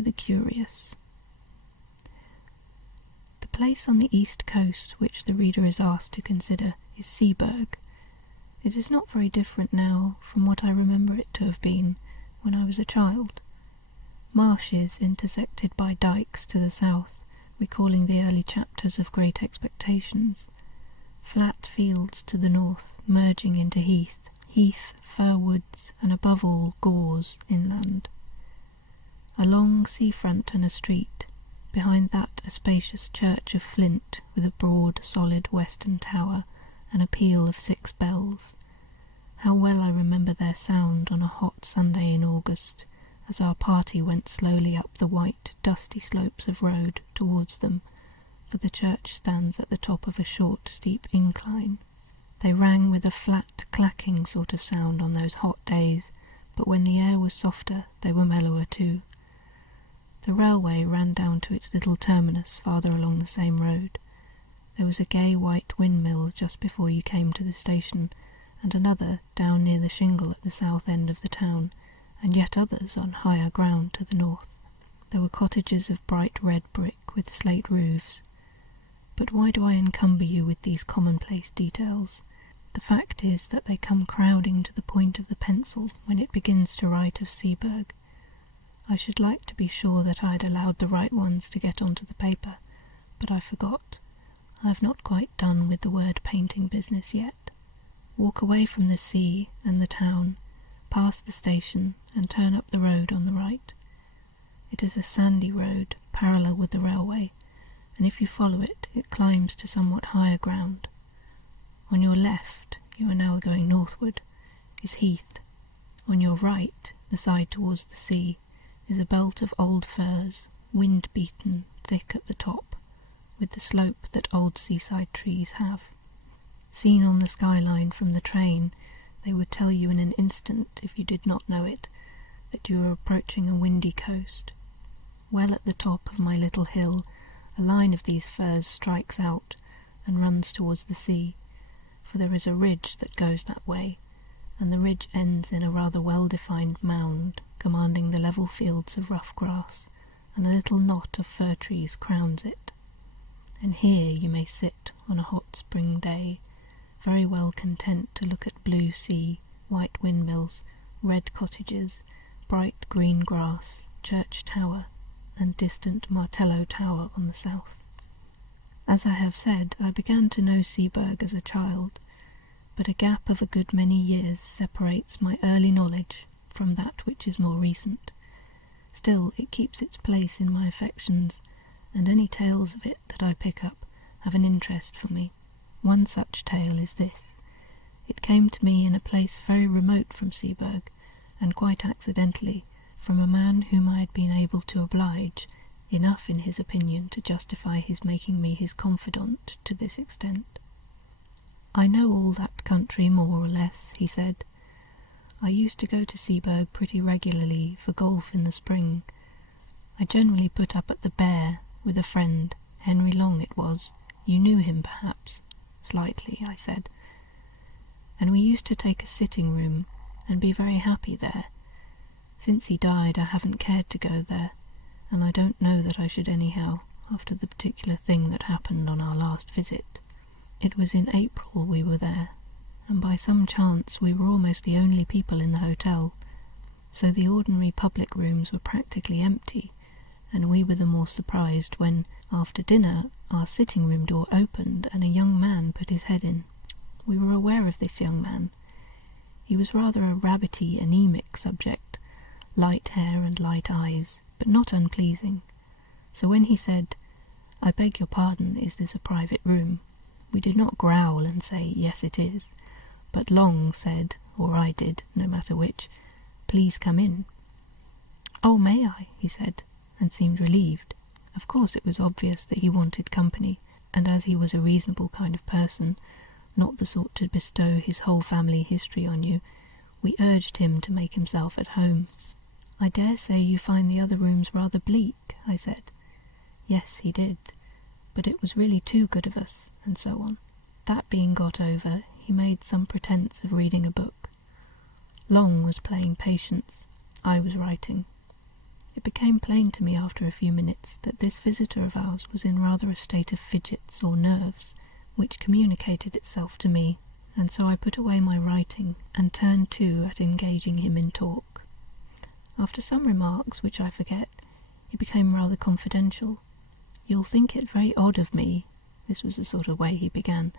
to the curious. The place on the east coast which the reader is asked to consider is Seaburg. It is not very different now from what I remember it to have been when I was a child. Marshes intersected by dykes to the south, recalling the early chapters of Great Expectations. Flat fields to the north, merging into heath, fir woods, and above all, gorse inland. A long seafront and a street, behind that a spacious church of flint with a broad, solid western tower and a peal of 6 bells. How well I remember their sound on a hot Sunday in August, as our party went slowly up the white, dusty slopes of road towards them, for the church stands at the top of a short, steep incline. They rang with a flat, clacking sort of sound on those hot days, but when the air was softer, they were mellower too. The railway ran down to its little terminus farther along the same road. There was a gay white windmill just before you came to the station, and another down near the shingle at the south end of the town, and yet others on higher ground to the north. There were cottages of bright red brick with slate roofs. But why do I encumber you with these commonplace details? The fact is that they come crowding to the point of the pencil when it begins to write of Seaburg. I should like to be sure that I had allowed the right ones to get onto the paper, but I forgot. I have not quite done with the word painting business yet. Walk away from the sea and the town, past the station, and turn up the road on the right. It is a sandy road, parallel with the railway, and if you follow it, it climbs to somewhat higher ground. On your left, you are now going northward, is heath. On your right, the side towards the sea, is a belt of old firs, wind-beaten, thick at the top, with the slope that old seaside trees have. Seen on the skyline from the train, they would tell you in an instant, if you did not know it, that you were approaching a windy coast. Well at the top of my little hill, a line of these firs strikes out and runs towards the sea, for there is a ridge that goes that way, and the ridge ends in a rather well-defined mound commanding the level fields of rough grass, and a little knot of fir trees crowns it. And here you may sit on a hot spring day, very well content to look at blue sea, white windmills, red cottages, bright green grass, church tower, and distant Martello Tower on the south. As I have said, I began to know Seaburg as a child, but a gap of a good many years separates my early knowledge from that which is more recent. Still, it keeps its place in my affections, and any tales of it that I pick up have an interest for me. One such tale is this. It came to me in a place very remote from Seaburg, and quite accidentally, from a man whom I had been able to oblige, enough in his opinion to justify his making me his confidant to this extent. "I know all that country more or less," he said. "I used to go to Seaburg pretty regularly for golf in the spring. I generally put up at the Bear with a friend, Henry Long it was. You knew him, perhaps?" "Slightly," I said. "And we used to take a sitting room and be very happy there. Since he died I haven't cared to go there, and I don't know that I should anyhow, after the particular thing that happened on our last visit. It was in April we were there, and by some chance we were almost the only people in the hotel, so the ordinary public rooms were practically empty, and we were the more surprised when, after dinner, our sitting-room door opened and a young man put his head in. We were aware of this young man. He was rather a rabbity, anemic subject, light hair and light eyes, but not unpleasing. So when he said, "I beg your pardon, is this a private room?" we did not growl and say, "Yes, it is," but Long said, or I did, no matter which, "Please come in." "Oh, may I?" he said, and seemed relieved. Of course it was obvious that he wanted company, and as he was a reasonable kind of person, not the sort to bestow his whole family history on you, we urged him to make himself at home. "I dare say you find the other rooms rather bleak," I said. Yes, he did, but it was really too good of us, and so on. That being got over, he made some pretence of reading a book. Long was playing Patience. I was writing. It became plain to me after a few minutes that this visitor of ours was in rather a state of fidgets or nerves, which communicated itself to me, and so I put away my writing and turned to at engaging him in talk. After some remarks, which I forget, he became rather confidential. "You'll think it very odd of me," this was the sort of way he began,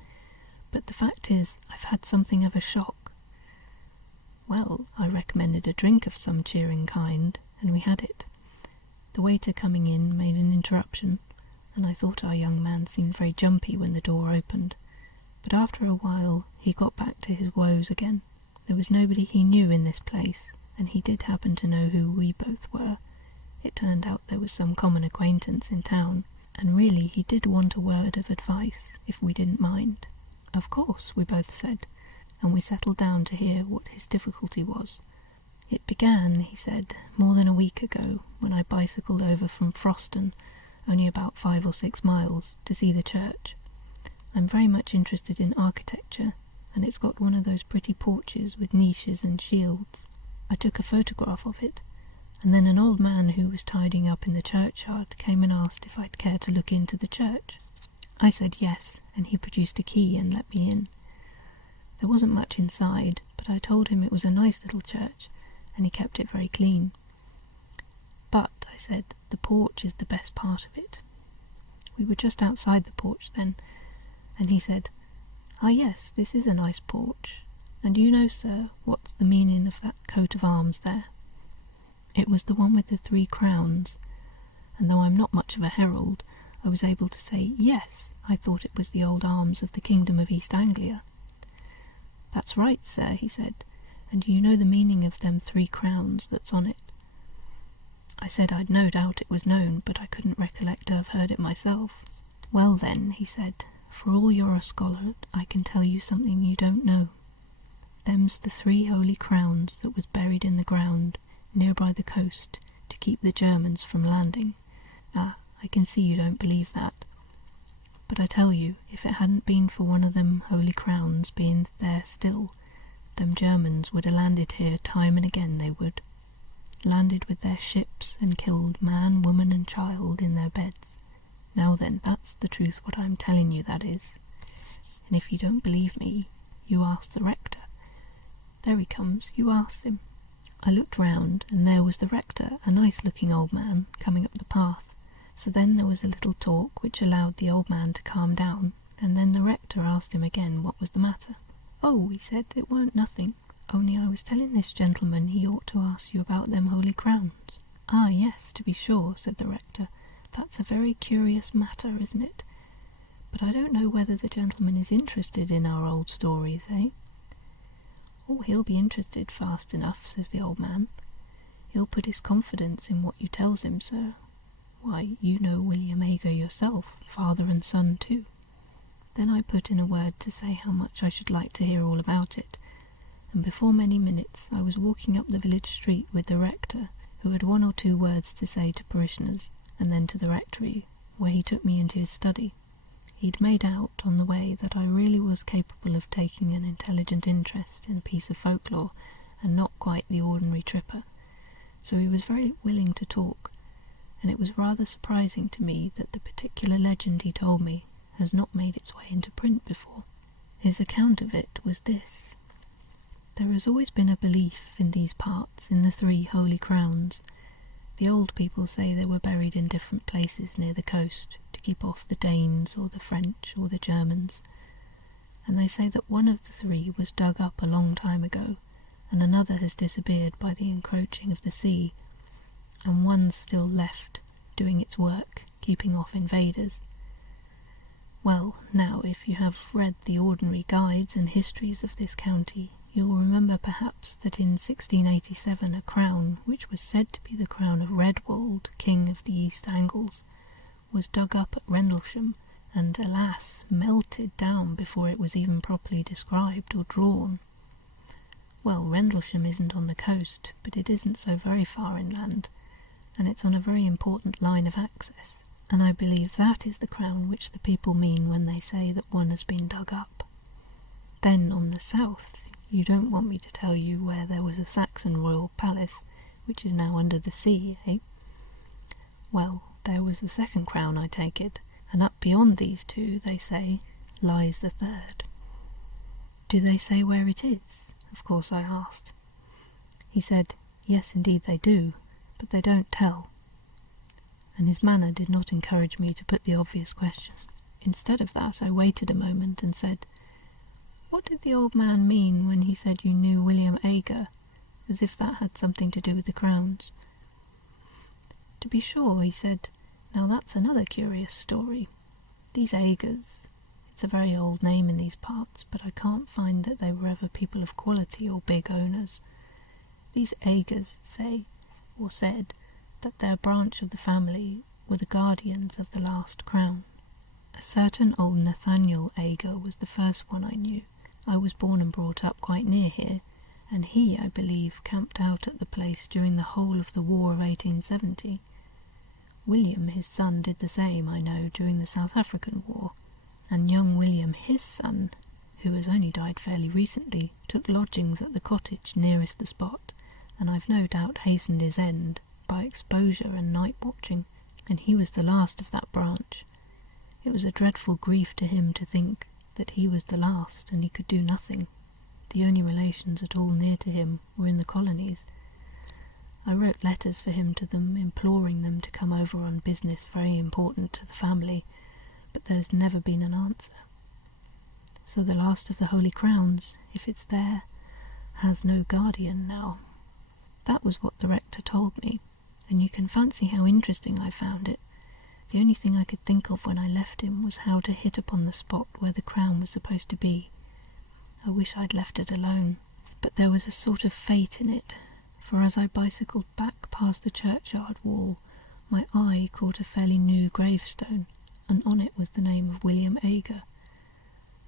"but the fact is I've had something of a shock." Well, I recommended a drink of some cheering kind, and we had it. The waiter coming in made an interruption, and I thought our young man seemed very jumpy when the door opened, but after a while he got back to his woes again. There was nobody he knew in this place, and he did happen to know who we both were. It turned out there was some common acquaintance in town, and really he did want a word of advice, if we didn't mind. "Of course," we both said, and we settled down to hear what his difficulty was. "It began," he said, "more than a week ago, when I bicycled over from Froston, only about 5 or 6 miles, to see the church. I'm very much interested in architecture, and it's got one of those pretty porches with niches and shields. I took a photograph of it, and then an old man who was tidying up in the churchyard came and asked if I'd care to look into the church. I said yes, and he produced a key and let me in. There wasn't much inside, but I told him it was a nice little church, and he kept it very clean. But, I said, the porch is the best part of it. We were just outside the porch then, and he said, "Ah yes, this is a nice porch. And do you know, sir, what's the meaning of that coat of arms there?" It was the one with the 3 crowns, and though I'm not much of a herald, I was able to say, yes, I thought it was the old arms of the Kingdom of East Anglia. "That's right, sir," he said, "and do you know the meaning of them 3 crowns that's on it?" I said I'd no doubt it was known, but I couldn't recollect to have heard it myself. "Well then," he said, "for all you're a scholar, I can tell you something you don't know. Them's the 3 holy crowns that was buried in the ground, near by the coast, to keep the Germans from landing. Ah, I can see you don't believe that. But I tell you, if it hadn't been for one of them holy crowns being there still, them Germans would have landed here time and again, they would. Landed with their ships and killed man, woman and child in their beds. Now then, that's the truth what I'm telling you, that is. And if you don't believe me, you ask the rector. There he comes, you ask him." I looked round, and there was the rector, a nice-looking old man, coming up the path. So then there was a little talk which allowed the old man to calm down, and then the rector asked him again what was the matter. "Oh," he said, "it weren't nothing, only I was telling this gentleman he ought to ask you about them holy crowns." "Ah, yes, to be sure," said the rector, "that's a very curious matter, isn't it? But I don't know whether the gentleman is interested in our old stories, eh?" "Oh, he'll be interested fast enough," says the old man. "He'll put his confidence in what you tells him, sir. Why, you know William Ager yourself, father and son too." Then I put in a word to say how much I should like to hear all about it, and before many minutes I was walking up the village street with the rector, who had 1 or 2 words to say to parishioners, and then to the rectory, where he took me into his study. He'd made out on the way that I really was capable of taking an intelligent interest in a piece of folklore, and not quite the ordinary tripper, so he was very willing to talk, and it was rather surprising to me that the particular legend he told me has not made its way into print before. His account of it was this. There has always been a belief in these parts in the 3 holy crowns. The old people say they were buried in different places near the coast to keep off the Danes or the French or the Germans, and they say that one of the 3 was dug up a long time ago, and another has disappeared by the encroaching of the sea, and one's still left, doing its work, keeping off invaders. Well, now, if you have read the ordinary guides and histories of this county, you'll remember perhaps that in 1687 a crown, which was said to be the crown of Redwald, king of the East Angles, was dug up at Rendlesham, and, alas, melted down before it was even properly described or drawn. Well, Rendlesham isn't on the coast, but it isn't so very far inland, and it's on a very important line of access, and I believe that is the crown which the people mean when they say that one has been dug up. Then on the south, you don't want me to tell you where there was a Saxon royal palace, which is now under the sea, eh? Well, there was the second crown, I take it, and up beyond these two, they say, lies the third. Do they say where it is? Of course I asked. He said, yes, indeed they do, but they don't tell. And his manner did not encourage me to put the obvious question. Instead of that, I waited a moment and said, what did the old man mean when he said you knew William Ager, as if that had something to do with the crowns? To be sure, he said, now that's another curious story. These Agers, it's a very old name in these parts, but I can't find that they were ever people of quality or big owners. These Agers say, or said, that their branch of the family were the guardians of the last crown. A certain old Nathaniel Ager was the first one I knew. I was born and brought up quite near here, and he, I believe, camped out at the place during the whole of the War of 1870. William, his son, did the same, I know, during the South African War, and young William, his son, who has only died fairly recently, took lodgings at the cottage nearest the spot, and I've no doubt hastened his end by exposure and night watching, and he was the last of that branch. It was a dreadful grief to him to think that he was the last and he could do nothing. The only relations at all near to him were in the colonies. I wrote letters for him to them, imploring them to come over on business very important to the family, but there's never been an answer. So the last of the Holy Crowns, if it's there, has no guardian now. That was what the rector told me, and you can fancy how interesting I found it. The only thing I could think of when I left him was how to hit upon the spot where the crown was supposed to be. I wish I'd left it alone, but there was a sort of fate in it, for as I bicycled back past the churchyard wall, my eye caught a fairly new gravestone, and on it was the name of William Ager.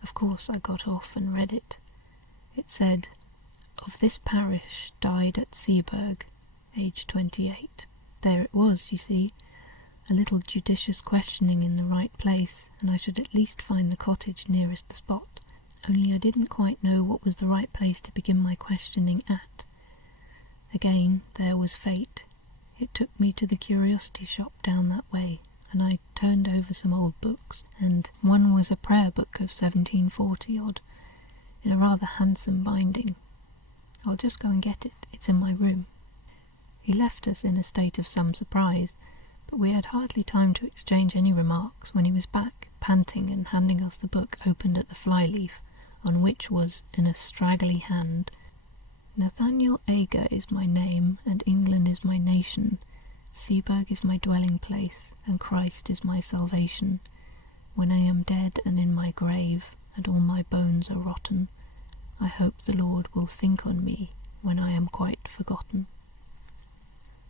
Of course I got off and read it. It said, of this parish died at Seaburg, aged 28. There it was, you see, a little judicious questioning in the right place, and I should at least find the cottage nearest the spot, only I didn't quite know what was the right place to begin my questioning at. Again, there was fate. It took me to the curiosity shop down that way, and I turned over some old books, and one was a prayer book of 1740-odd, in a rather handsome binding. I'll just go and get it. It's in my room. He left us in a state of some surprise, but we had hardly time to exchange any remarks when he was back, panting and handing us the book opened at the fly-leaf, on which was, in a straggly hand, Nathaniel Ager is my name, and England is my nation. Seaburg is my dwelling place, and Christ is my salvation. When I am dead and in my grave, and all my bones are rotten, I hope the Lord will think on me when I am quite forgotten.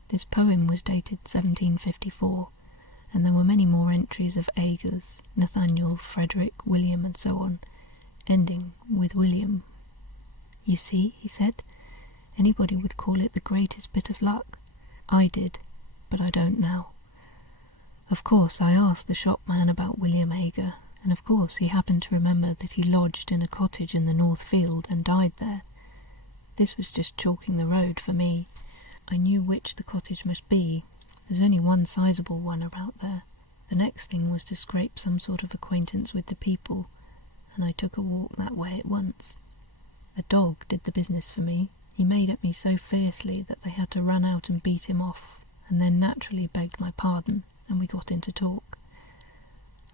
This poem was dated 1754, and there were many more entries of Agers, Nathaniel, Frederick, William, and so on, ending with William. You see, he said, anybody would call it the greatest bit of luck. I did, but I don't now. Of course I asked the shopman about William Ager, and of course he happened to remember that he lodged in a cottage in the North Field and died there. This was just chalking the road for me. I knew which the cottage must be. There's only one sizable one about there. The next thing was to scrape some sort of acquaintance with the people, and I took a walk that way at once. A dog did the business for me. He made at me so fiercely that they had to run out and beat him off, and then naturally begged my pardon, and we got into talk.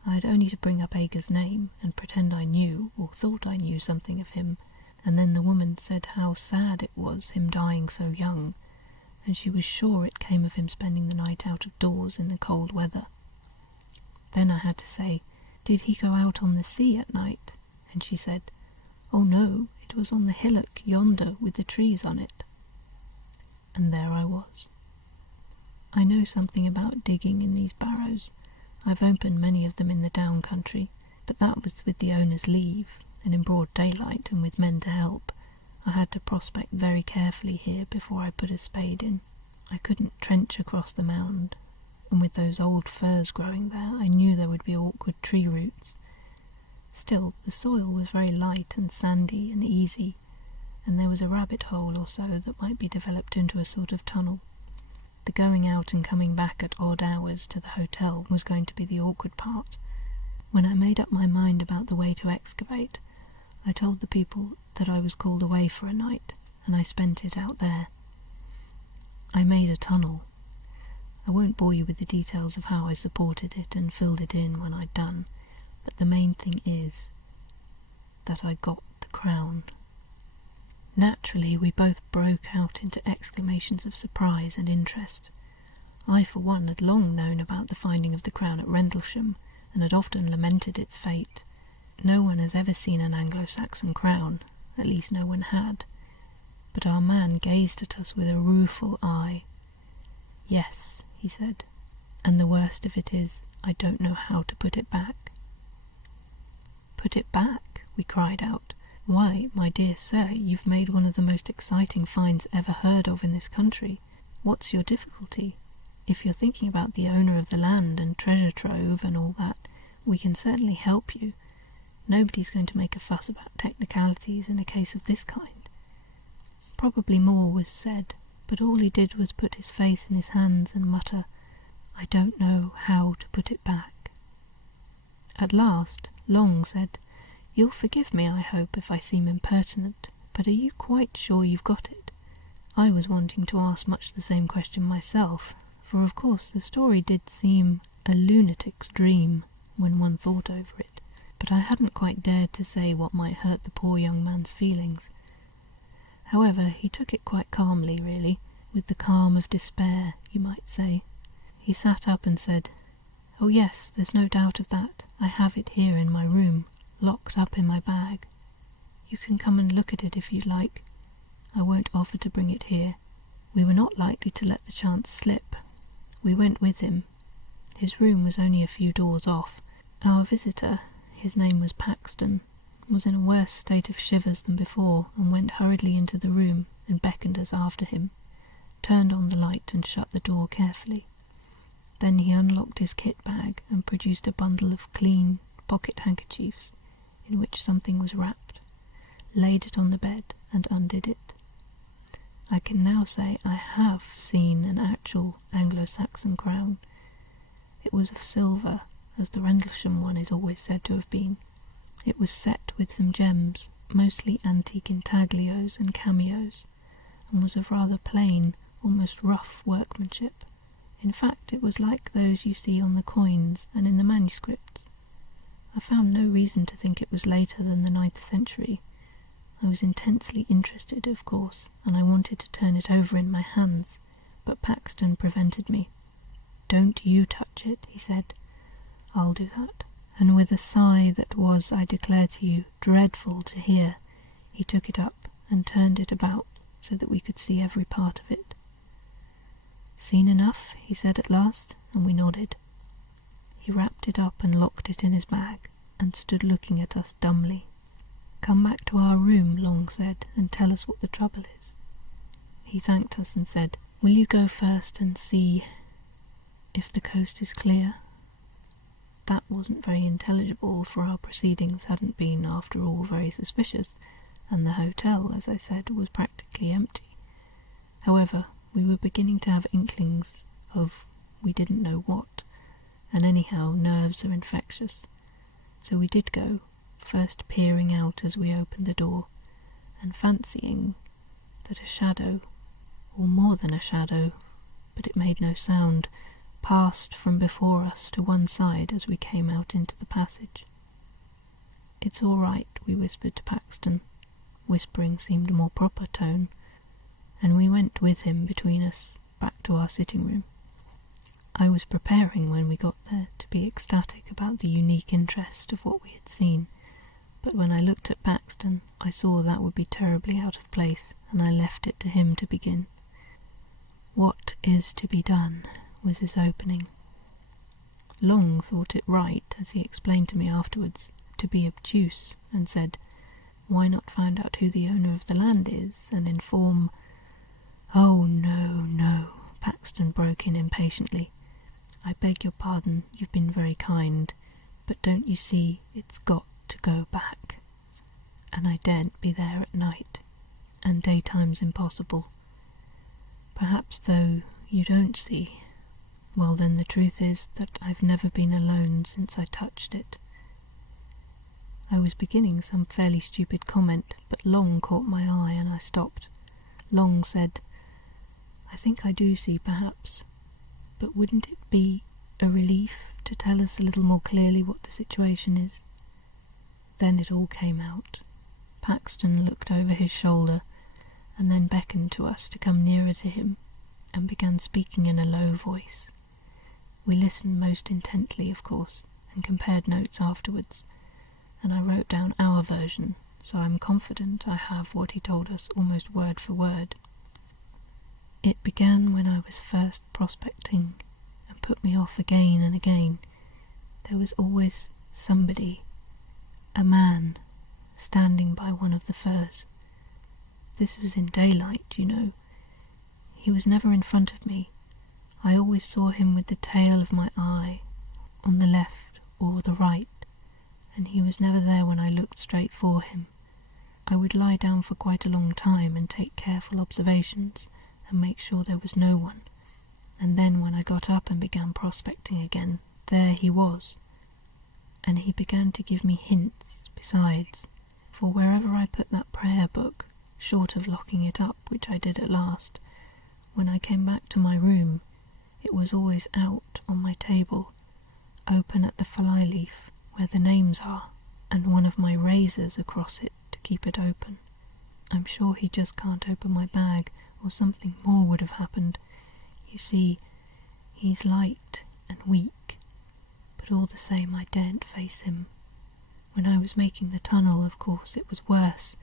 I had only to bring up Ager's name and pretend I knew, or thought I knew, something of him, and then the woman said how sad it was, him dying so young, and she was sure it came of him spending the night out of doors in the cold weather. Then I had to say, did he go out on the sea at night? And she said, oh no, it was on the hillock yonder with the trees on it. And there I was. I know something about digging in these barrows. I've opened many of them in the down country, but that was with the owner's leave, and in broad daylight and with men to help. I had to prospect very carefully here before I put a spade in. I couldn't trench across the mound, and with those old firs growing there, I knew there would be awkward tree roots. Still, the soil was very light and sandy and easy, and there was a rabbit hole or so that might be developed into a sort of tunnel. The going out and coming back at odd hours to the hotel was going to be the awkward part. When I made up my mind about the way to excavate, I told the people that I was called away for a night, and I spent it out there. I made a tunnel. I won't bore you with the details of how I supported it and filled it in when I'd done, but the main thing is that I got the crown. Naturally, we both broke out into exclamations of surprise and interest. I, for one, had long known about the finding of the crown at Rendlesham, and had often lamented its fate. No one has ever seen an Anglo-Saxon crown, at least no one had, but our man gazed at us with a rueful eye. "Yes," he said, "and the worst of it is, I don't know how to put it back." "Put it back?" we cried out. "Why, my dear sir, you've made one of the most exciting finds ever heard of in this country. What's your difficulty? If you're thinking about the owner of the land and treasure trove and all that, we can certainly help you. Nobody's going to make a fuss about technicalities in a case of this kind." Probably more was said, but all he did was put his face in his hands and mutter, "I don't know how to put it back." At last, Long said, "You'll forgive me, I hope, if I seem impertinent, but are you quite sure you've got it?" I was wanting to ask much the same question myself, for of course the story did seem a lunatic's dream when one thought over it, but I hadn't quite dared to say what might hurt the poor young man's feelings. However, he took it quite calmly, really, with the calm of despair, you might say. He sat up and said, "Oh yes, there's no doubt of that. I have it here in my room, locked up in my bag. You can come and look at it if you'd like. I won't offer to bring it here." We were not likely to let the chance slip. We went with him. His room was only a few doors off. Our visitor, his name was Paxton, was in a worse state of shivers than before, and went hurriedly into the room and beckoned us after him, turned on the light and shut the door carefully. Then he unlocked his kit bag and produced a bundle of clean pocket handkerchiefs in which something was wrapped, laid it on the bed and undid it. I can now say I have seen an actual Anglo-Saxon crown. It was of silver, as the Rendlesham one is always said to have been. It was set with some gems, mostly antique intaglios and cameos, and was of rather plain, almost rough workmanship. In fact, it was like those you see on the coins and in the manuscripts. I found no reason to think it was later than the 9th century. I was intensely interested, of course, and I wanted to turn it over in my hands, but Paxton prevented me. "Don't you touch it," he said. "I'll do that." And with a sigh that was, I declare to you, dreadful to hear, he took it up and turned it about so that we could see every part of it. "Seen enough?" he said at last, and we nodded. He wrapped it up and locked it in his bag, and stood looking at us dumbly. "Come back to our room," Long said, "and tell us what the trouble is." He thanked us and said, "Will you go first and see if the coast is clear?" That wasn't very intelligible, for our proceedings hadn't been, after all, very suspicious, and the hotel, as I said, was practically empty. However, we were beginning to have inklings of we didn't know what, and anyhow, nerves are infectious. So we did go, first peering out as we opened the door, and fancying that a shadow, or more than a shadow, but it made no sound, passed from before us to one side as we came out into the passage. "It's all right," we whispered to Paxton. Whispering seemed a more proper tone, and we went with him between us back to our sitting room. I was preparing, when we got there, to be ecstatic about the unique interest of what we had seen, but when I looked at Paxton, I saw that would be terribly out of place, and I left it to him to begin. "What is to be done?" was his opening. Long thought it right, as he explained to me afterwards, to be obtuse, and said, "Why not find out who the owner of the land is, and inform—" "Oh, no, no," Paxton broke in impatiently. "I beg your pardon, you've been very kind, but don't you see, it's got to go back. And I daren't be there at night, and daytime's impossible. Perhaps, though, You don't see? Well then, the truth is that I've never been alone since I touched it. I was beginning some fairly stupid comment, but Long caught my eye and I stopped. Long said, "I think I do see, perhaps, but wouldn't it be a relief to tell us a little more clearly what the situation is?" Then it all came out. Paxton looked over his shoulder and then beckoned to us to come nearer to him and began speaking in a low voice. We listened most intently, of course, and compared notes afterwards, and I wrote down our version, so I'm confident I have what he told us almost word for word. It began when I was first prospecting and put me off again and again. There was always somebody, a man, standing by one of the firs. This was in daylight, you know. He was never in front of me. I always saw him with the tail of my eye on the left or the right, and he was never there when I looked straight for him. I would lie down for quite a long time and take careful observations and make sure there was no one, and then when I got up and began prospecting again, there he was. And he began to give me hints besides, for wherever I put that prayer book, short of locking it up, which I did at last, when I came back to my room, it was always out on my table, open at the flyleaf where the names are, and one of my razors across it to keep it open. I'm sure he just can't open my bag, or something more would have happened. You see, he's light and weak, but all the same I daren't face him. When I was making the tunnel, of course, it was worse,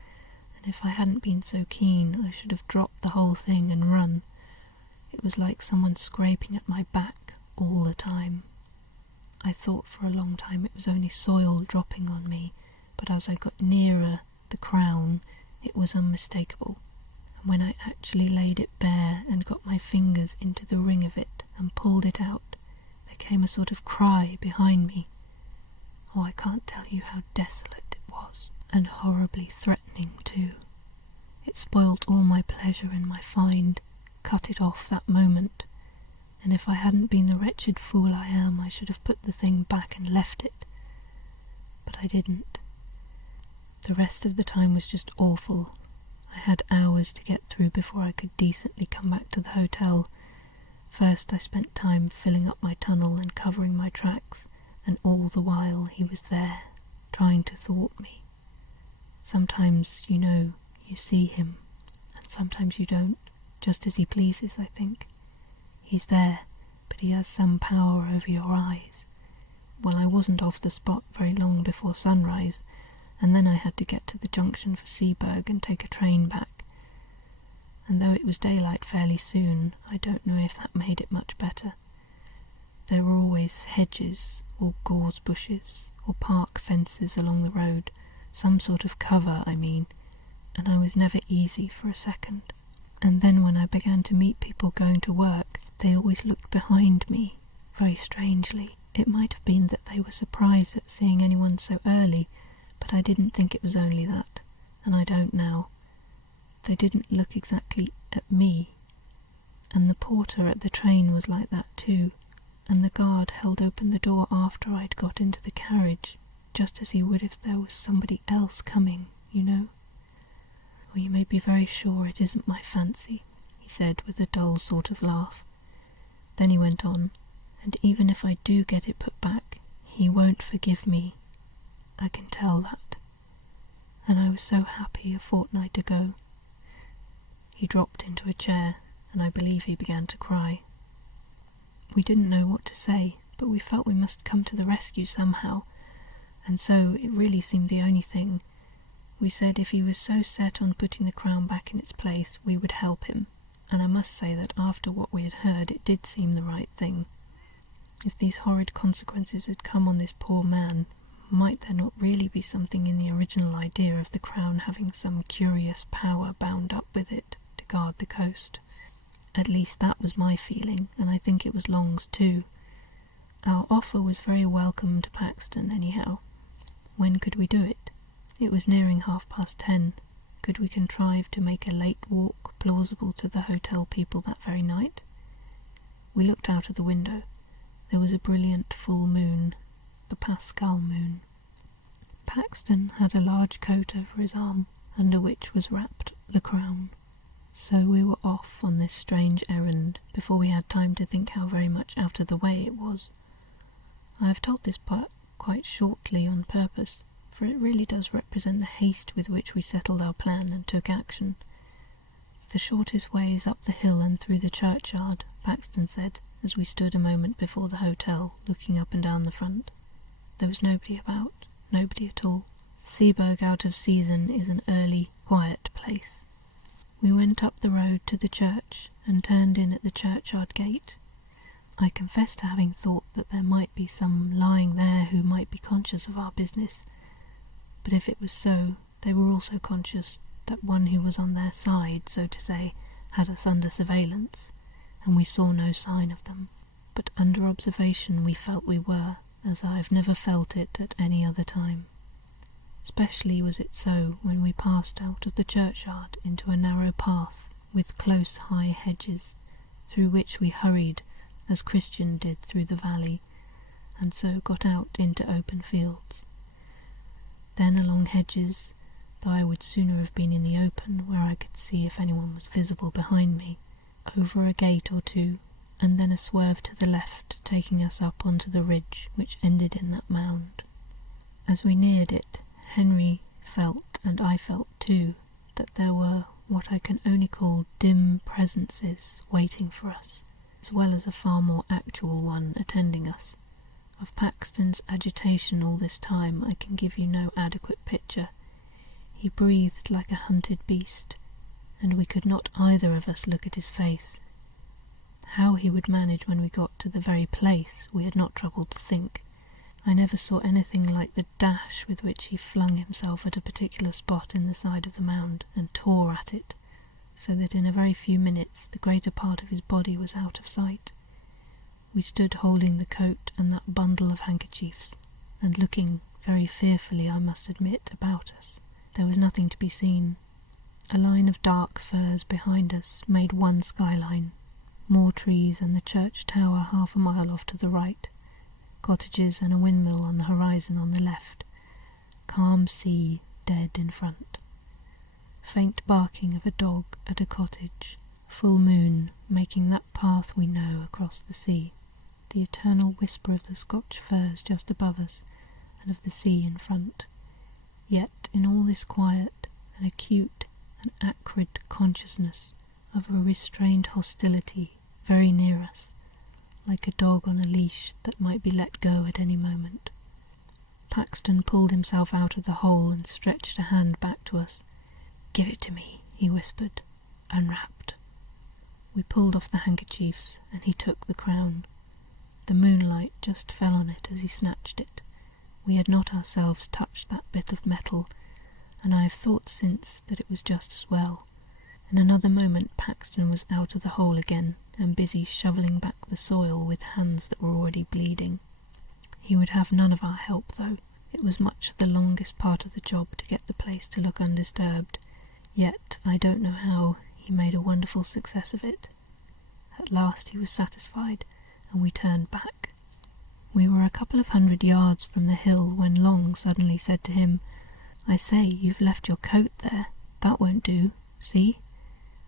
and if I hadn't been so keen, I should have dropped the whole thing and run. It was like someone scraping at my back all the time. I thought for a long time it was only soil dropping on me, but as I got nearer the crown, it was unmistakable. And when I actually laid it bare and got my fingers into the ring of it and pulled it out, there came a sort of cry behind me. Oh, I can't tell you how desolate it was, and horribly threatening too. It spoilt all my pleasure in my find, cut it off that moment, and if I hadn't been the wretched fool I am, I should have put the thing back and left it. But I didn't. The rest of the time was just awful. I had hours to get through before I could decently come back to the hotel. First I spent time filling up my tunnel and covering my tracks, and all the while he was there, trying to thwart me. Sometimes, you know, you see him, and sometimes you don't, just as he pleases, I think. He's there, but he has some power over your eyes. Well, I wasn't off the spot very long before sunrise, and then I had to get to the junction for Seaburg and take a train back. And though it was daylight fairly soon, I don't know if that made it much better. There were always hedges, or gorse bushes, or park fences along the road, some sort of cover, I mean, and I was never easy for a second. And then when I began to meet people going to work, they always looked behind me, very strangely. It might have been that they were surprised at seeing anyone so early, but I didn't think it was only that, and I don't now. They didn't look exactly at me, and the porter at the train was like that too, and the guard held open the door after I'd got into the carriage, just as he would if there was somebody else coming, you know. "Oh, you may be very sure it isn't my fancy," he said with a dull sort of laugh. Then he went on, "And even if I do get it put back, he won't forgive me. I can tell that. And I was so happy a fortnight ago." He dropped into a chair, and I believe he began to cry. We didn't know what to say, but we felt we must come to the rescue somehow, and so it really seemed the only thing. We said if he was so set on putting the crown back in its place, we would help him, and I must say that after what we had heard, it did seem the right thing. If these horrid consequences had come on this poor man, might there not really be something in the original idea of the crown having some curious power bound up with it to guard the coast? At least that was my feeling, and I think it was Long's too. Our offer was very welcome to Paxton, anyhow. When could we do it? It was nearing 10:30. Could we contrive to make a late walk plausible to the hotel people that very night? We looked out of the window. There was a brilliant full moon, the Pascal moon. Paxton had a large coat over his arm, under which was wrapped the crown. So we were off on this strange errand before we had time to think how very much out of the way it was. I have told this part quite shortly on purpose, for it really does represent the haste with which we settled our plan and took action. The shortest way is up the hill and through the churchyard, Paxton said, as we stood a moment before the hotel, looking up and down the front. There was nobody about, nobody at all. Seaburg out of season is an early, quiet place. We went up the road to the church and turned in at the churchyard gate. I confess to having thought that there might be some lying there who might be conscious of our business, but if it was so, they were also conscious that one who was on their side, so to say, had us under surveillance, and we saw no sign of them. But under observation we felt we were, as I have never felt it at any other time. Especially was it so when we passed out of the churchyard into a narrow path with close high hedges, through which we hurried as Christian did through the valley, and so got out into open fields. Then along hedges, though I would sooner have been in the open where I could see if anyone was visible behind me, over a gate or two, and then a swerve to the left, taking us up onto the ridge which ended in that mound. As we neared it, Henry felt, and I felt too, that there were what I can only call dim presences waiting for us, as well as a far more actual one attending us. Of Paxton's agitation all this time I can give you no adequate picture. He breathed like a hunted beast, and we could not either of us look at his face. How he would manage when we got to the very place we had not troubled to think. I never saw anything like the dash with which he flung himself at a particular spot in the side of the mound and tore at it, so that in a very few minutes the greater part of his body was out of sight. We stood holding the coat and that bundle of handkerchiefs, and looking very fearfully, I must admit, about us. There was nothing to be seen. A line of dark firs behind us made one skyline, more trees and the church tower half a mile off to the right, cottages and a windmill on the horizon on the left, calm sea dead in front. Faint barking of a dog at a cottage, full moon making that path we know across the sea, the eternal whisper of the Scotch firs just above us and of the sea in front. Yet in all this quiet, an acute and acrid consciousness of a restrained hostility very near us, like a dog on a leash that might be let go at any moment. Paxton pulled himself out of the hole and stretched a hand back to us. "Give it to me," he whispered, unwrapped. We pulled off the handkerchiefs, and he took the crown. The moonlight just fell on it as he snatched it. We had not ourselves touched that bit of metal, and I have thought since that it was just as well. In another moment Paxton was out of the hole again, and busy shovelling back the soil with hands that were already bleeding. He would have none of our help, though. It was much the longest part of the job to get the place to look undisturbed, yet I don't know how he made a wonderful success of it. At last he was satisfied, and we turned back. We were a couple of 100 yards from the hill when Long suddenly said to him, "I say, you've left your coat there. That won't do. See?"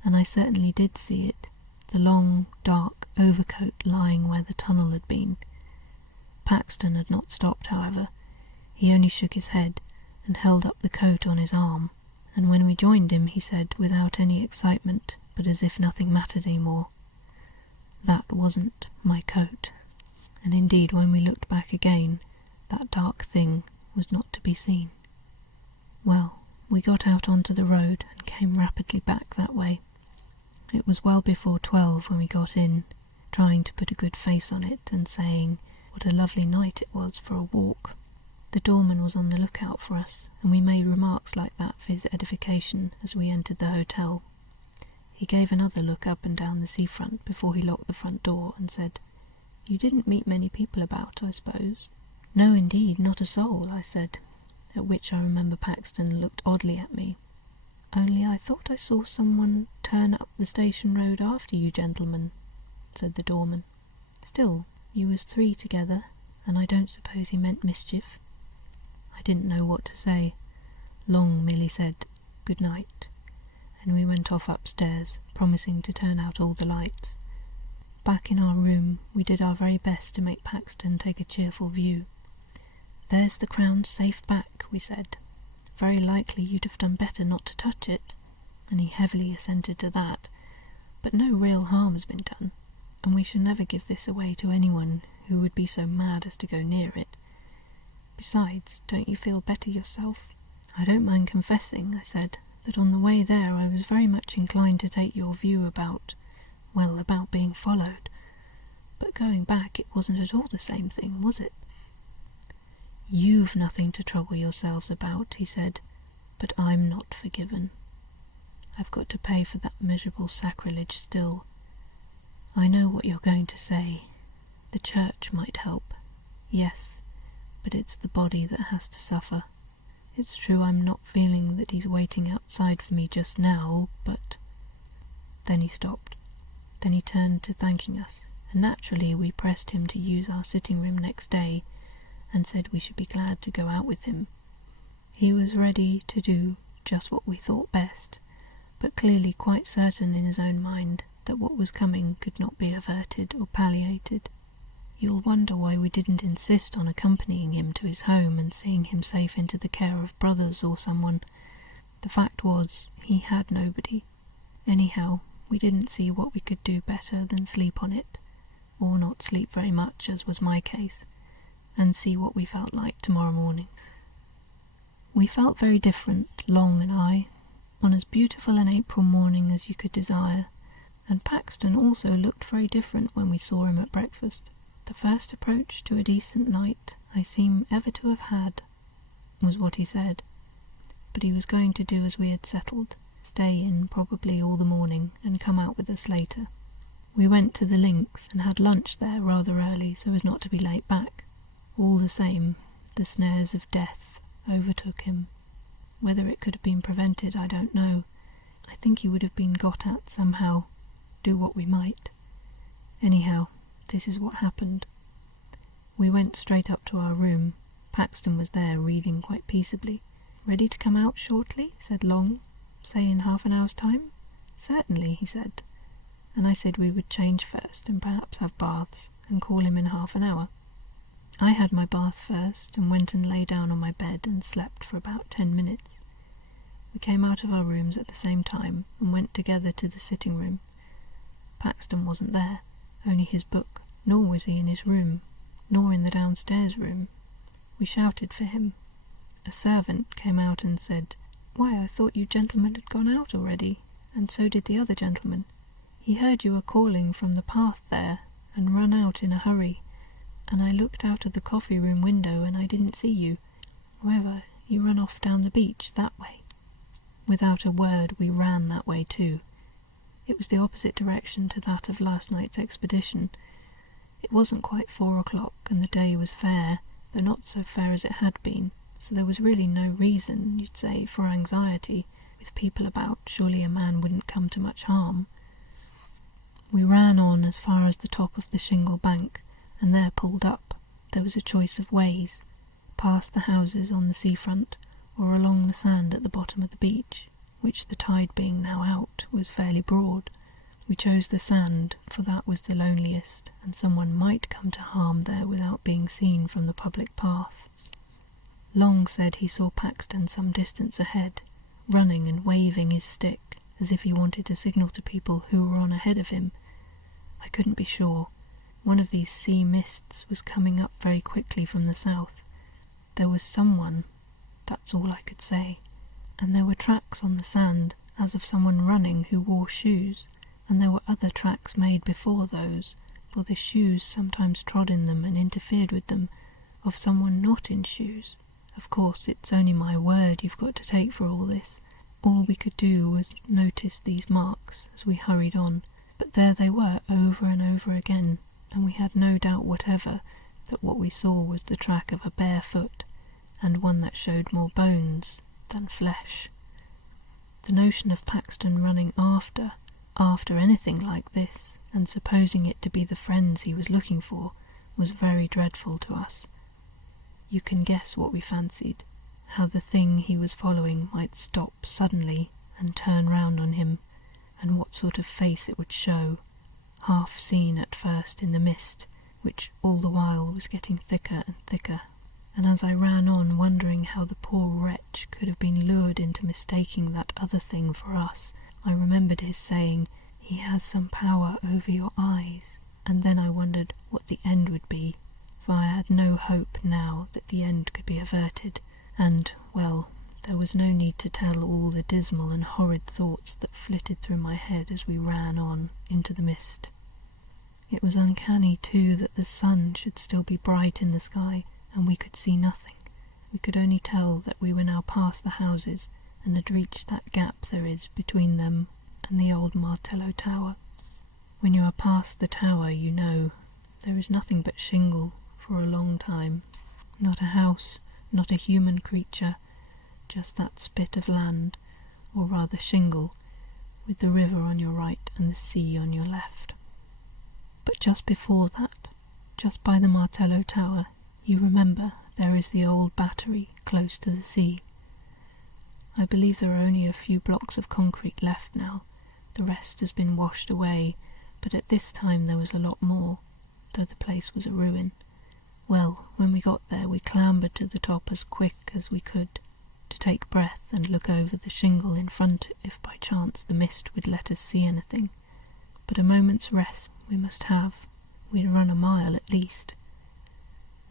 And I certainly did see it, the long, dark overcoat lying where the tunnel had been. Paxton had not stopped, however. He only shook his head and held up the coat on his arm, and when we joined him he said, without any excitement, but as if nothing mattered any more, "That wasn't my coat." And indeed, when we looked back again, that dark thing was not to be seen. Well, we got out onto the road and came rapidly back that way. It was well before 12 when we got in, trying to put a good face on it and saying what a lovely night it was for a walk. The doorman was on the lookout for us, and we made remarks like that for his edification as we entered the hotel. He gave another look up and down the seafront before he locked the front door and said, "You didn't meet many people about, I suppose?" "No, indeed, not a soul," I said, at which I remember Paxton looked oddly at me. "Only I thought I saw someone turn up the station road after you gentlemen," said the doorman. Still, you was 3 together, and I don't suppose he meant mischief." I didn't know what to say. Long merely said, "Good night," and we went off upstairs, promising to turn out all the lights. Back in our room, we did our very best to make Paxton take a cheerful view. "There's the crown safe back," we said. "Very likely you'd have done better not to touch it," and he heavily assented to that. "But no real harm has been done, and we shall never give this away to anyone who would be so mad as to go near it. Besides, don't you feel better yourself?" "I don't mind confessing," I said, "that on the way there I was very much inclined to take your view about being followed. But going back it wasn't at all the same thing, was it?" "You've nothing to trouble yourselves about," he said, "but I'm not forgiven. I've got to pay for that miserable sacrilege still. I know what you're going to say. The church might help. Yes, but it's the body that has to suffer. It's true I'm not feeling that he's waiting outside for me just now, but—" Then he stopped. Then he turned to thanking us, and naturally we pressed him to use our sitting room next day, and said we should be glad to go out with him. He was ready to do just what we thought best, but clearly quite certain in his own mind that what was coming could not be averted or palliated. You'll wonder why we didn't insist on accompanying him to his home and seeing him safe into the care of brothers or someone. The fact was, he had nobody. Anyhow, we didn't see what we could do better than sleep on it, or not sleep very much, as was my case, and see what we felt like tomorrow morning. We felt very different, Long and I, on as beautiful an April morning as you could desire, and Paxton also looked very different when we saw him at breakfast. "The first approach to a decent night I seem ever to have had," was what he said, but he was going to do as we had settled, stay in probably all the morning and come out with us later. We went to the Links and had lunch there rather early so as not to be late back. All the same, the snares of death overtook him. Whether it could have been prevented I don't know. I think he would have been got at somehow, do what we might. Anyhow, this is what happened. We went straight up to our room. Paxton was there reading quite peaceably. "Ready to come out shortly?" said Long. "Say in half an hour's time?" "Certainly," he said, and I said we would change first and perhaps have baths, and call him in half an hour. I had my bath first and went and lay down on my bed and slept for about 10 minutes. We came out of our rooms at the same time and went together to the sitting room. Paxton wasn't there, only his book, nor was he in his room, nor in the downstairs room. We shouted for him. A servant came out and said, "Why, I thought you gentlemen had gone out already, and so did the other gentleman. He heard you were calling from the path there, and run out in a hurry, and I looked out of the coffee-room window and I didn't see you. However, you run off down the beach that way." Without a word we ran that way too. It was the opposite direction to that of last night's expedition. It wasn't quite 4 o'clock, and the day was fair, though not so fair as it had been, so there was really no reason, you'd say, for anxiety. With people about, surely a man wouldn't come to much harm. We ran on as far as the top of the shingle bank, and there pulled up. There was a choice of ways, past the houses on the seafront, or along the sand at the bottom of the beach, which, the tide being now out, was fairly broad. We chose the sand, for that was the loneliest, and someone might come to harm there without being seen from the public path. Long said he saw Paxton some distance ahead, running and waving his stick, as if he wanted to signal to people who were on ahead of him. I couldn't be sure. One of these sea mists was coming up very quickly from the south. There was someone, that's all I could say, and there were tracks on the sand, as of someone running who wore shoes, and there were other tracks made before those, for the shoes sometimes trod in them and interfered with them, of someone not in shoes. Of course, it's only my word you've got to take for all this. All we could do was notice these marks as we hurried on, but there they were over and over again, and we had no doubt whatever that what we saw was the track of a bare foot, and one that showed more bones than flesh. The notion of Paxton running after anything like this and supposing it to be the friends he was looking for was very dreadful to us. You can guess what we fancied, how the thing he was following might stop suddenly and turn round on him, and what sort of face it would show, half seen at first in the mist, which all the while was getting thicker and thicker. And as I ran on, wondering how the poor wretch could have been lured into mistaking that other thing for us, I remembered his saying, "He has some power over your eyes," and then I wondered what the end would be, for I had no hope now that the end could be averted, and, well, there was no need to tell all the dismal and horrid thoughts that flitted through my head as we ran on into the mist. It was uncanny, too, that the sun should still be bright in the sky, and we could see nothing. We could only tell that we were now past the houses and had reached that gap there is between them and the old Martello Tower. When you are past the tower, you know there is nothing but shingle for a long time. Not a house, not a human creature, just that spit of land, or rather shingle, with the river on your right and the sea on your left. But just before that, just by the Martello Tower, you remember there is the old battery close to the sea. I believe there are only a few blocks of concrete left now. The rest has been washed away, but at this time there was a lot more, though the place was a ruin. Well, when we got there, we clambered to the top as quick as we could, to take breath and look over the shingle in front if by chance the mist would let us see anything. But a moment's rest we must have. We'd run a mile at least.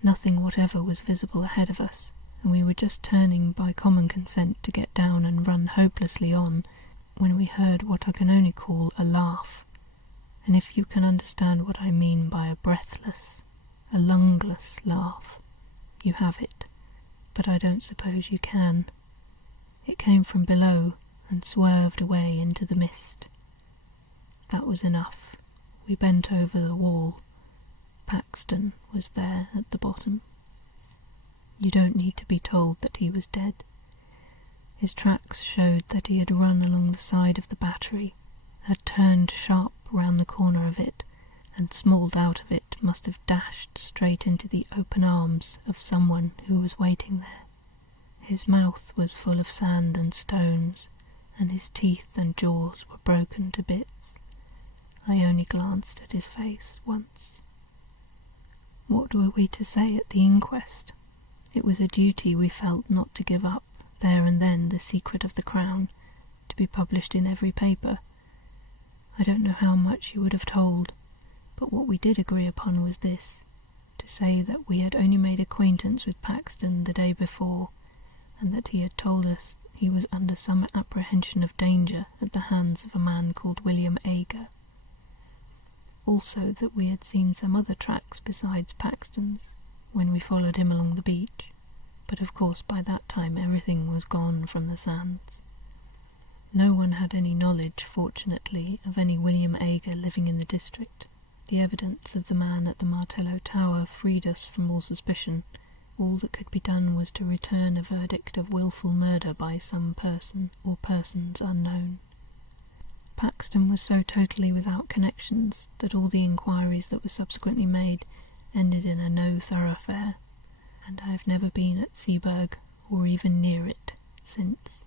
Nothing whatever was visible ahead of us, and we were just turning by common consent to get down and run hopelessly on, when we heard what I can only call a laugh. And if you can understand what I mean by a breathless, a lungless laugh, you have it, but I don't suppose you can. It came from below and swerved away into the mist. That was enough. We bent over the wall. Paxton was there at the bottom. You don't need to be told that he was dead. His tracks showed that he had run along the side of the battery, had turned sharp round the corner of it, and smalled out of it must have dashed straight into the open arms of someone who was waiting there. His mouth was full of sand and stones, and his teeth and jaws were broken to bits. I only glanced at his face once. What were we to say at the inquest? It was a duty we felt not to give up, there and then, the secret of the Crown, to be published in every paper. I don't know how much you would have told, but what we did agree upon was this, to say that we had only made acquaintance with Paxton the day before, and that he had told us he was under some apprehension of danger at the hands of a man called William Ager. Also that we had seen some other tracks besides Paxton's when we followed him along the beach, but of course by that time everything was gone from the sands. No one had any knowledge, fortunately, of any William Ager living in the district. The evidence of the man at the Martello Tower freed us from all suspicion. All that could be done was to return a verdict of wilful murder by some person or persons unknown. Paxton was so totally without connections that all the inquiries that were subsequently made ended in a no thoroughfare, and I have never been at Seaburg or even near it since.